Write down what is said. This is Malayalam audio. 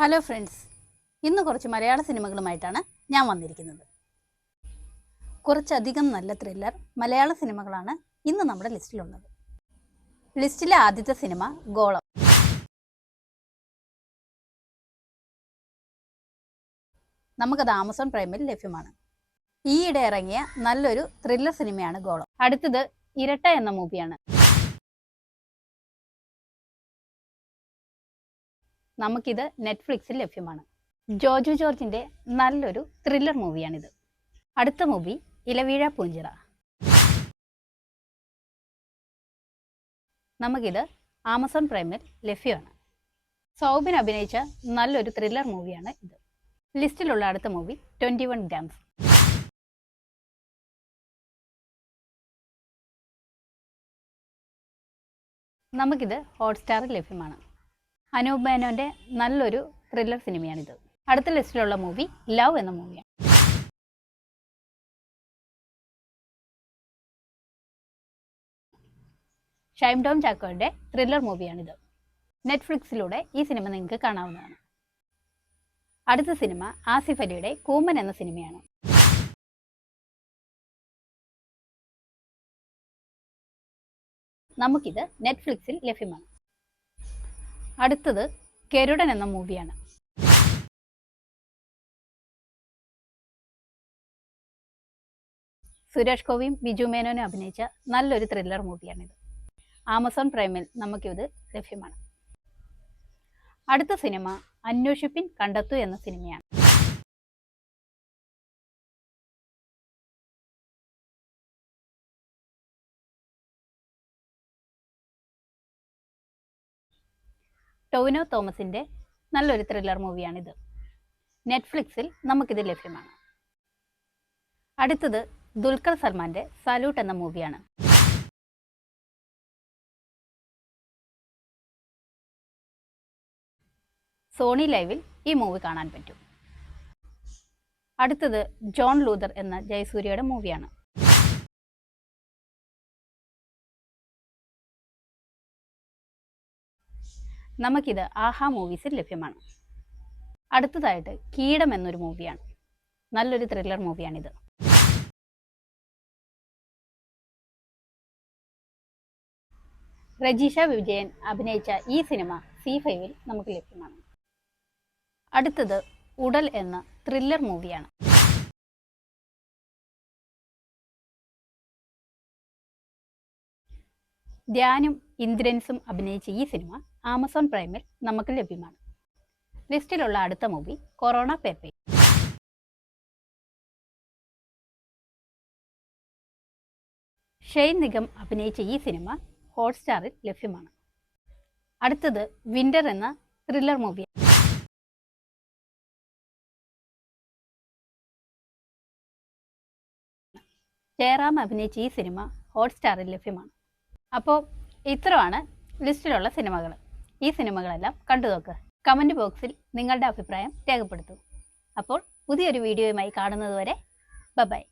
ഹലോ ഫ്രണ്ട്സ് ഇന്ന് കുറച്ച് മലയാള സിനിമകളുമായിട്ടാണ് ഞാൻ വന്നിരിക്കുന്നത്. കുറച്ചധികം നല്ല ത്രില്ലർ മലയാള സിനിമകളാണ് ഇന്ന് നമ്മുടെ ലിസ്റ്റിലുള്ളത്. ലിസ്റ്റിലെ ആദ്യത്തെ സിനിമ ഗോളം. നമുക്കത് ആമസോൺ പ്രൈമിൽ ലഭ്യമാണ്. ഈയിടെ ഇറങ്ങിയ നല്ലൊരു ത്രില്ലർ സിനിമയാണ് ഗോളം. അടുത്തത് ഇരട്ട എന്ന മൂവിയാണ് നമുക്കിത് നെറ്റ്ഫ്ലിക്സിൽ ലഭ്യമാണ്. ജോജു ജോർജിന്റെ നല്ലൊരു ത്രില്ലർ മൂവിയാണിത് അടുത്ത മൂവി ഇലവീഴ പൂഞ്ചിറ. നമുക്കിത് ആമസോൺ പ്രൈമിൽ ലഭ്യമാണ്. സൗബിൻ അഭിനയിച്ച നല്ലൊരു ത്രില്ലർ മൂവിയാണ് ഇത്. ലിസ്റ്റിലുള്ള അടുത്ത മൂവി ട്വന്റി വൺ ഗ്രാംസ് നമുക്കിത് ഹോട്ട്സ്റ്റാറിൽ ലഭ്യമാണ്. അനൂപ് മേനോന്റെ നല്ലൊരു ത്രില്ലർ സിനിമയാണിത്. അടുത്ത ലിസ്റ്റിലുള്ള മൂവി ലവ് എന്ന മൂവിയാണ്. ഷൈം ടോം ചാക്കോയുടെ ത്രില്ലർ മൂവിയാണിത്. നെറ്റ്ഫ്ലിക്സിലൂടെ ഈ സിനിമ നിങ്ങൾക്ക് കാണാവുന്നതാണ്. അടുത്ത സിനിമ ആസിഫ് അലിയുടെ കൂമൻ എന്ന സിനിമയാണ്. നമുക്കിത് നെറ്റ്ഫ്ലിക്സിൽ ലഭ്യമാണ്. അടുത്തത് കെരുടൻ എന്ന മൂവിയാണ്. സുരേഷ് ഗോപിയും ബിജു മേനോനും അഭിനയിച്ച നല്ലൊരു ത്രില്ലർ മൂവിയാണിത്. ആമസോൺ പ്രൈമിൽ നമുക്കിത് ലഭ്യമാണ്. അടുത്ത സിനിമ അന്വേഷിപ്പിൻ കണ്ടെത്തു എന്ന സിനിമയാണ്. ടൊവിനോ തോമസിന്റെ നല്ലൊരു ത്രില്ലർ മൂവിയാണിത് നെറ്റ്ഫ്ലിക്സിൽ നമുക്കിത് ലഭ്യമാണ്. അടുത്തത് ദുൽഖർ സൽമാന്റെ സല്യൂട്ട് എന്ന മൂവിയാണ് സോണി ലൈവിൽ ഈ മൂവി കാണാൻ പറ്റും. അടുത്തത് ജോൺ ലൂതർ എന്ന ജയസൂര്യയുടെ മൂവിയാണ് നമുക്കിത് ആഹാ മൂവീസിൽ ലഭ്യമാണ്. അടുത്തതായിട്ട് കീടം എന്നൊരു മൂവിയാണ് നല്ലൊരു ത്രില്ലർ മൂവിയാണിത് രജീഷ വിജയൻ അഭിനയിച്ച ഈ സിനിമ സി ഫൈവിൽ നമുക്ക് ലഭ്യമാണ്. അടുത്തത് ഉടൽ എന്ന ത്രില്ലർ മൂവിയാണ് ധ്യാനും ഇന്ദ്രൻസും അഭിനയിച്ച ഈ സിനിമ ആമസോൺ പ്രൈമിൽ നമുക്ക് ലഭ്യമാണ്. ലിസ്റ്റിലുള്ള അടുത്ത മൂവി കൊറോണ പേപ്പേ. ഷെയ് നിഗം അഭിനയിച്ച ഈ സിനിമ ഹോട്ട്സ്റ്റാറിൽ ലഭ്യമാണ്. അടുത്തത് വിന്റർ എന്ന ത്രില്ലർ മൂവി. ജയറാം അഭിനയിച്ച ഈ സിനിമ ഹോട്ട്സ്റ്റാറിൽ ലഭ്യമാണ്. അപ്പോൾ ഇത്രയാണ് ലിസ്റ്റിലുള്ള സിനിമകൾ ഈ സിനിമകളെല്ലാം കണ്ടു നോക്കുക കമന്റ് ബോക്സിൽ നിങ്ങളുടെ അഭിപ്രായം രേഖപ്പെടുത്തൂ. അപ്പോൾ പുതിയൊരു വീഡിയോയുമായി കാണുന്നതുവരെ ബൈ